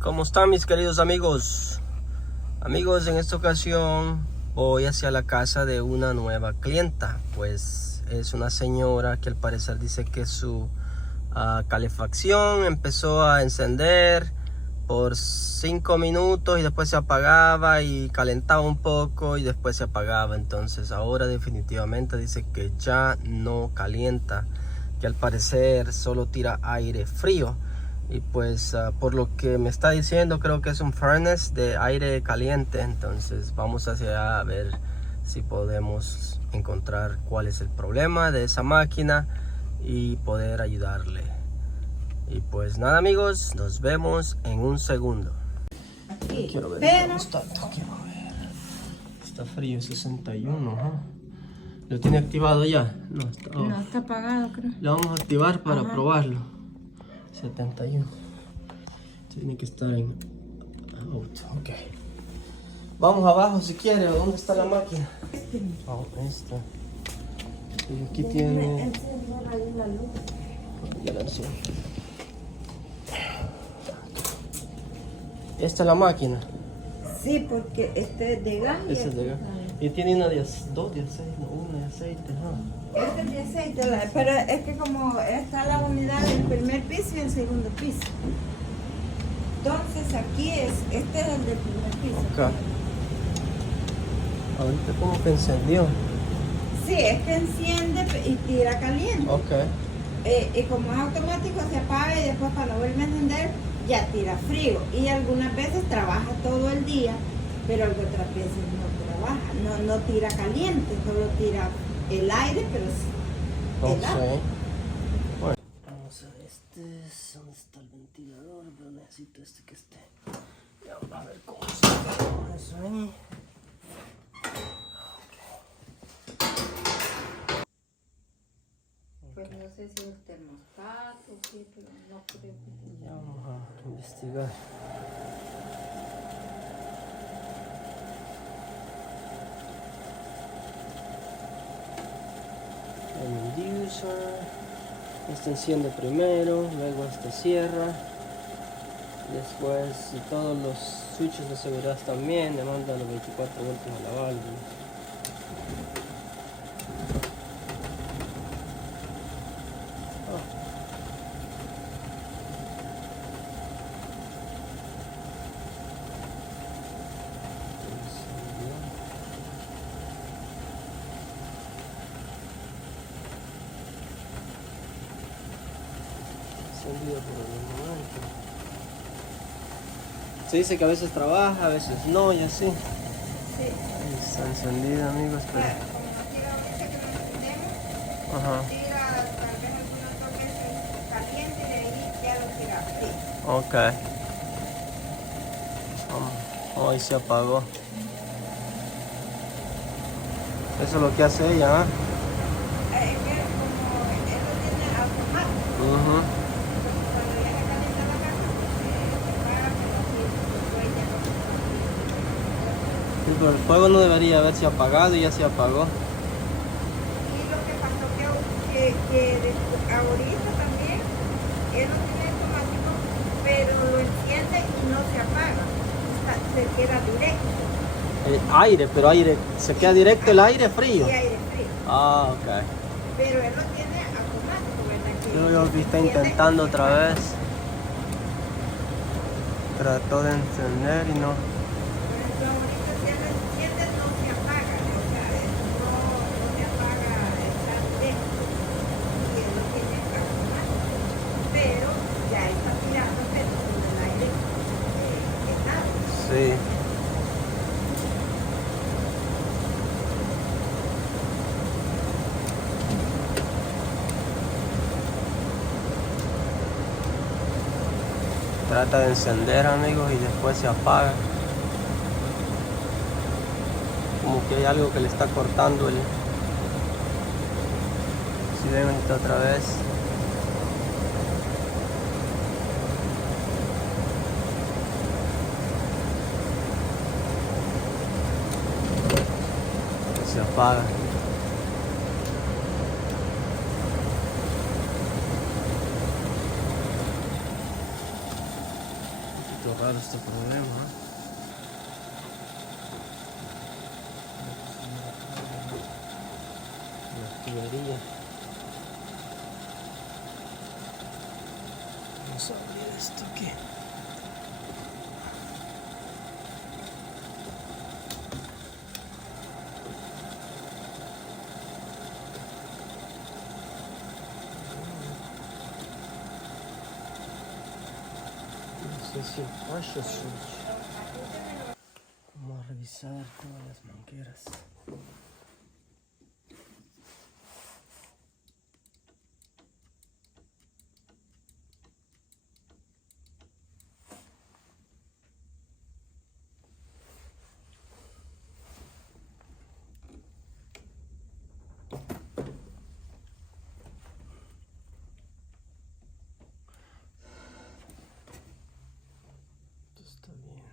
¿Cómo están mis queridos amigos? Amigos, en esta ocasión voy hacia la casa de una nueva clienta. Pues es una señora que al parecer dice que su calefacción empezó a encender por 5 minutos y después se apagaba y calentaba un poco y después se apagaba. Entonces ahora definitivamente dice que ya no calienta, que al parecer solo tira aire frío. Y pues por lo que me está diciendo, creo que es un furnace de aire caliente. Entonces vamos hacia allá a ver si podemos encontrar cuál es el problema de esa máquina y poder ayudarle. Y pues nada amigos, nos vemos en un segundo. Sí, Quiero ver pero el termostato, quiero ver. Está frío, 61, ¿no? ¿Lo tiene activado ya? No, está off. no está apagado, creo. Lo vamos a activar para Ajá. probarlo. 71. Tiene que estar en out. Ok. Vamos abajo si quiere. ¿Dónde está la máquina? Oh, esta. Y aquí tiene. Encender ahí la luz. Ya la enciendo. Esta es la máquina. Sí, porque este es de gas. Esta es de gas. Y tiene una de dos de aceite, no, una de aceite. Este es de aceite, pero es que como está la unidad del primer piso y el segundo piso. Entonces aquí este es el del primer piso. Acá. Ahorita como que encendió. Sí, es que enciende y tira caliente. Ok. Y como es automático se apaga y después cuando vuelve a encender ya tira frío. Y algunas veces trabaja todo el día, pero otras veces no trabaja, no tira caliente, solo tira el aire, pero es helado. Ok. Bueno. Vamos a ver ¿dónde está el ventilador? Pero necesito que esté. Ya, a ver cómo se queda eso ahí. Pues no sé si es el termostato o qué, pero no creo que Ya vamos a investigar. El inducer. Este enciende primero, luego este cierra. Después todos los switches de seguridad también le mandan los 24 voltios a la válvula. Encendido por el momento. Se dice que a veces trabaja, a veces no y así. Sí. Está encendida amigos, pero... Bueno, como no tira ahorita que no encendemos, Ajá. tira tal vez algunas dos veces caliente y de ahí ya lo tira frío. Ok. Hoy se apagó. Eso es lo que hace ella, ¿eh? Es que como él lo tiene automático, Ujú. cuando ya se calienta la casa, pues se apaga, pero así después ya no se puede. Sí, pero el fuego no debería haberse apagado y ya se apagó. Y lo que pasó ahorita también, él lo tiene automático, pero lo enciende y no se apaga, se queda directo. Aire, pero aire, se queda directo el aire frío. Y aire frío. Ah, ok. Pero él lo tiene automático, ¿verdad? Yo vi está intentando otra vez. Trató de encender y no. Por ejemplo, ahorita si él lo enciende no se apaga, o sea, no se apaga, está directo. Y él lo tiene automático. Pero ya está tirándose con el aire helado. Sí. Trata de encender amigos y después se apaga. Como que hay algo que le está cortando el... Si ven ahorita otra vez. Se apaga. poquito raro este problema. La tubería. Vamos a abrir esto aquí. No sé si el pressure switch. Vamos a revisar todas las mangueras. Está bien.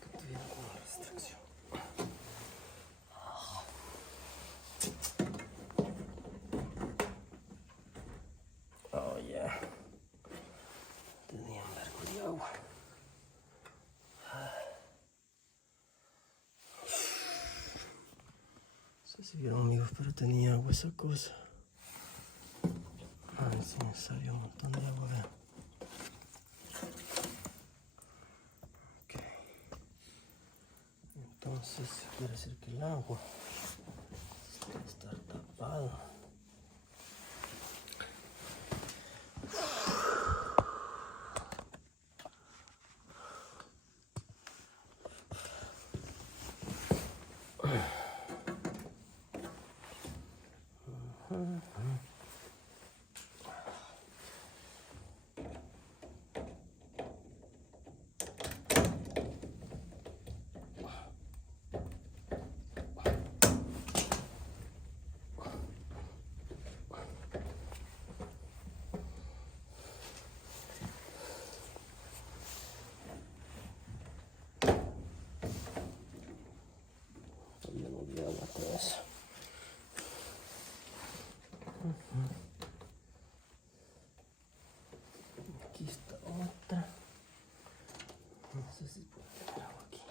Que tuviera alguna restricción. Oh yeah. Tenía un largo de agua. No sé si vieron, amigos, pero tenía agua esa cosa. Ay, sí me salió un montón de agua, vean. Ok. Entonces quiere decir que el agua debe estar tapado. Todavía no vi agua atrás. Aquí está otra. No sé si puedo tener agua aquí.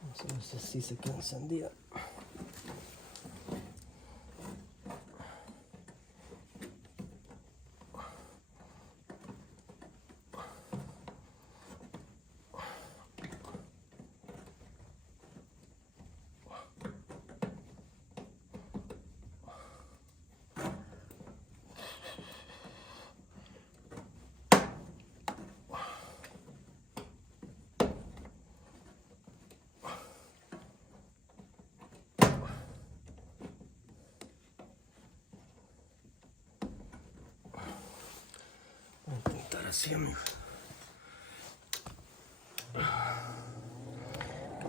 Vamos a ver si así se queda encendida. Vamos a intentar así, amigos.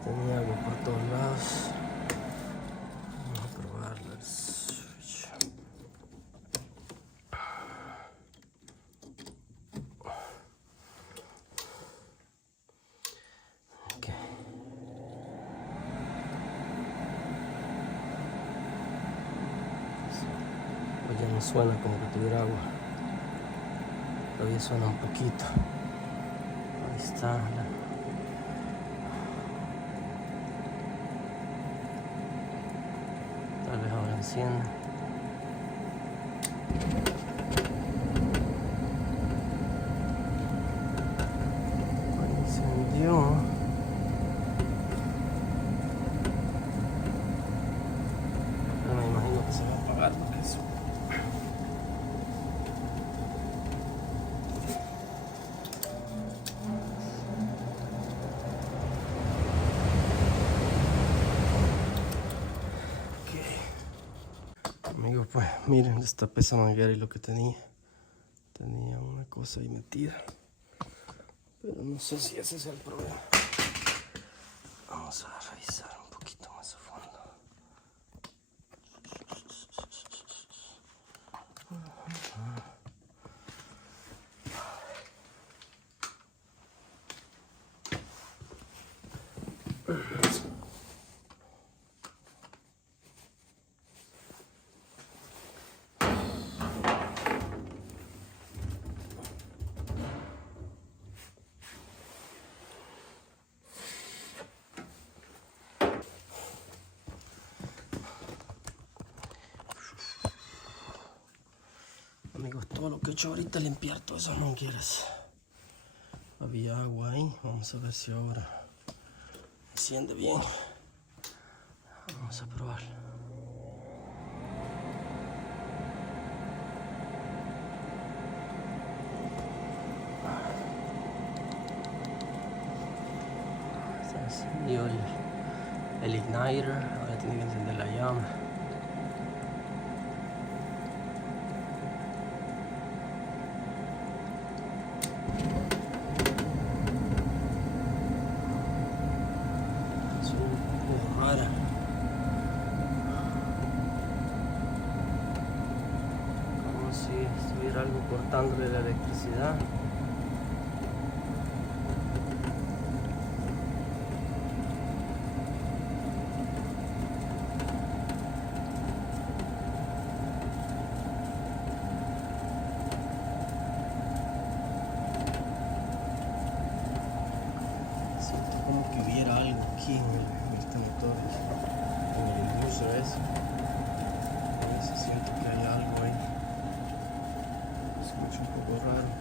Tenía agua por todos lados. Vamos a probar el switch. Ok. Oye, no suena como que tuviera agua. Todavía suena un poquito. Ahí está. Tal vez ahora encienda. Ahí encendió. Pero me imagino que se va a apagar porque eso. Amigos, pues miren, destapé esa manguera y lo que tenía un cosa ahí metida. Pero no sé si ese es el problema. Vamos a revisar un poquito más a fondo. Amigos, todo lo que he hecho ahorita es limpiar todas esas mangueras. Había agua ahí, vamos a ver si ahora enciende bien. Vamos a probar. Se encendió el igniter, ahora tiene que encender la llama. Como si estuviera algo cortándole la electricidad. Siento como que hubiera algo aquí en este motor, en el impulso ese. A veces siento que hay algo ahí. Se escucha un poco raro.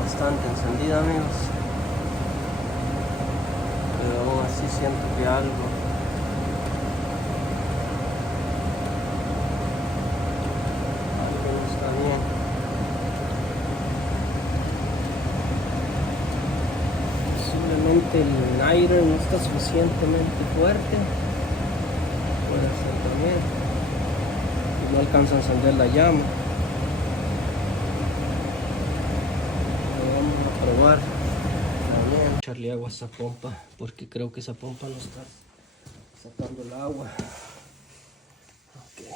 Bastante encendida, amigos, pero aún así siento que algo no está bien. Posiblemente el igniter no está suficientemente fuerte, puede ser también, y no alcanza a encender la llama. Probar también, echarle agua a esa pompa porque creo que esa pompa no está sacando el agua. Okay.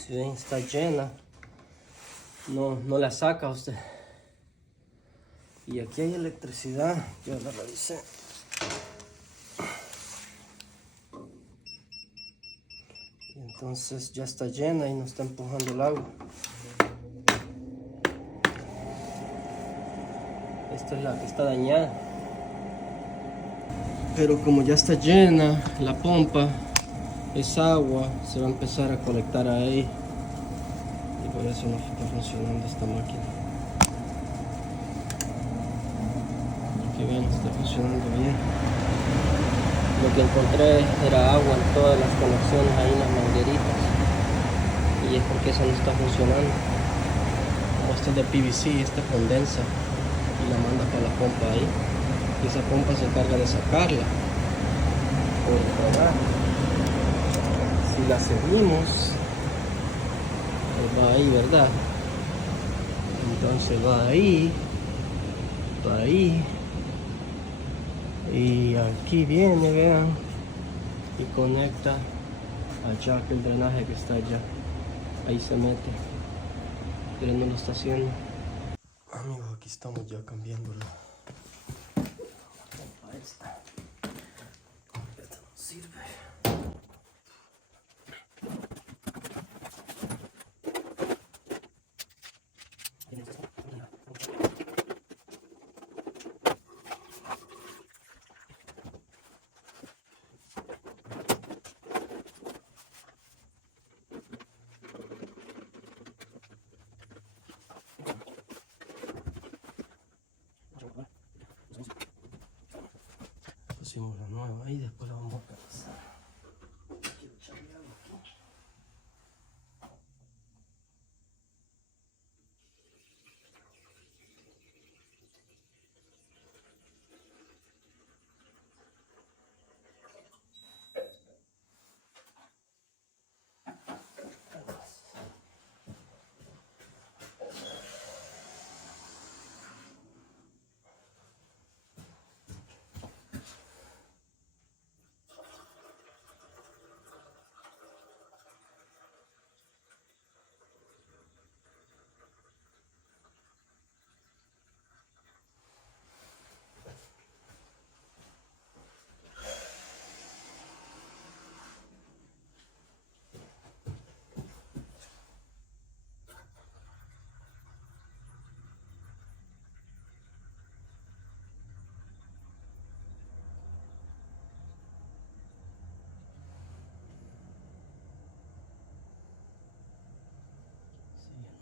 Si ven, está llena, no la saca usted. Y aquí hay electricidad, yo la revisé. Entonces ya está llena y no está empujando el agua. Esta es la que está dañada. Pero como ya está llena la pompa, esa agua se va a empezar a colectar ahí. Y por eso no está funcionando esta máquina. Aquí ven, está funcionando bien. Lo que encontré era agua en todas las conexiones ahí en las mangueritas, y es porque eso no está funcionando. Como esto es de PVC, esta condensa y la manda para la pompa ahí, y esa pompa se encarga de sacarla por el trabajo. Si la seguimos, pues va ahí, ¿verdad? Entonces va ahí, Y aquí viene, vean, y conecta allá, que el drenaje que está allá. Ahí se mete, pero no lo está haciendo. Amigos, aquí estamos ya cambiándolo. Esta no sirve. Pusimos la nueva y después la vamos a pasar. Quiero echarle algo aquí.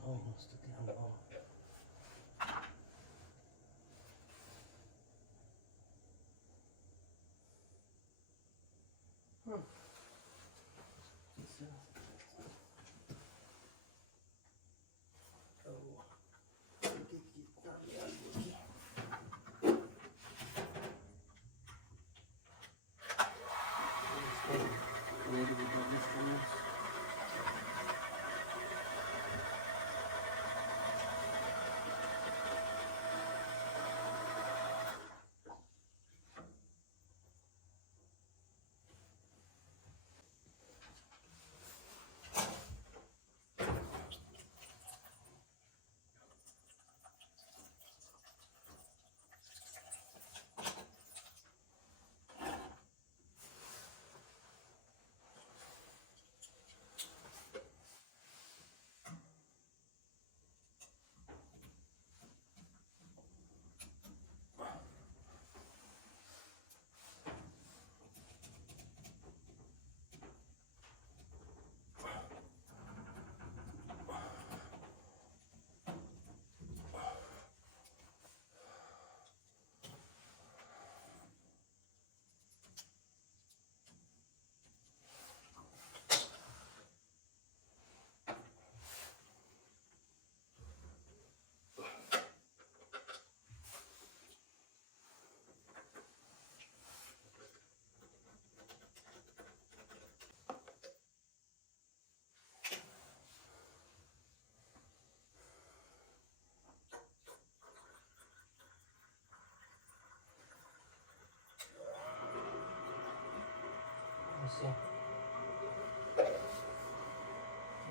No estoy tirando agua. Hay que quitarle algo aquí.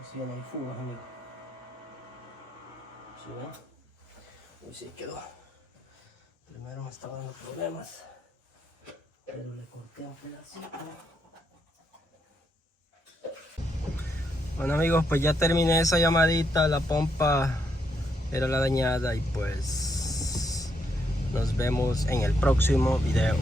Así no hay fugas, amigo. ¿Sí ven? Uy, sí quedó. Primero me estaba dando problemas, pero le corté un pedacito. Bueno amigos, pues ya terminé esa llamadita. La pompa era la dañada y pues nos vemos en el próximo video.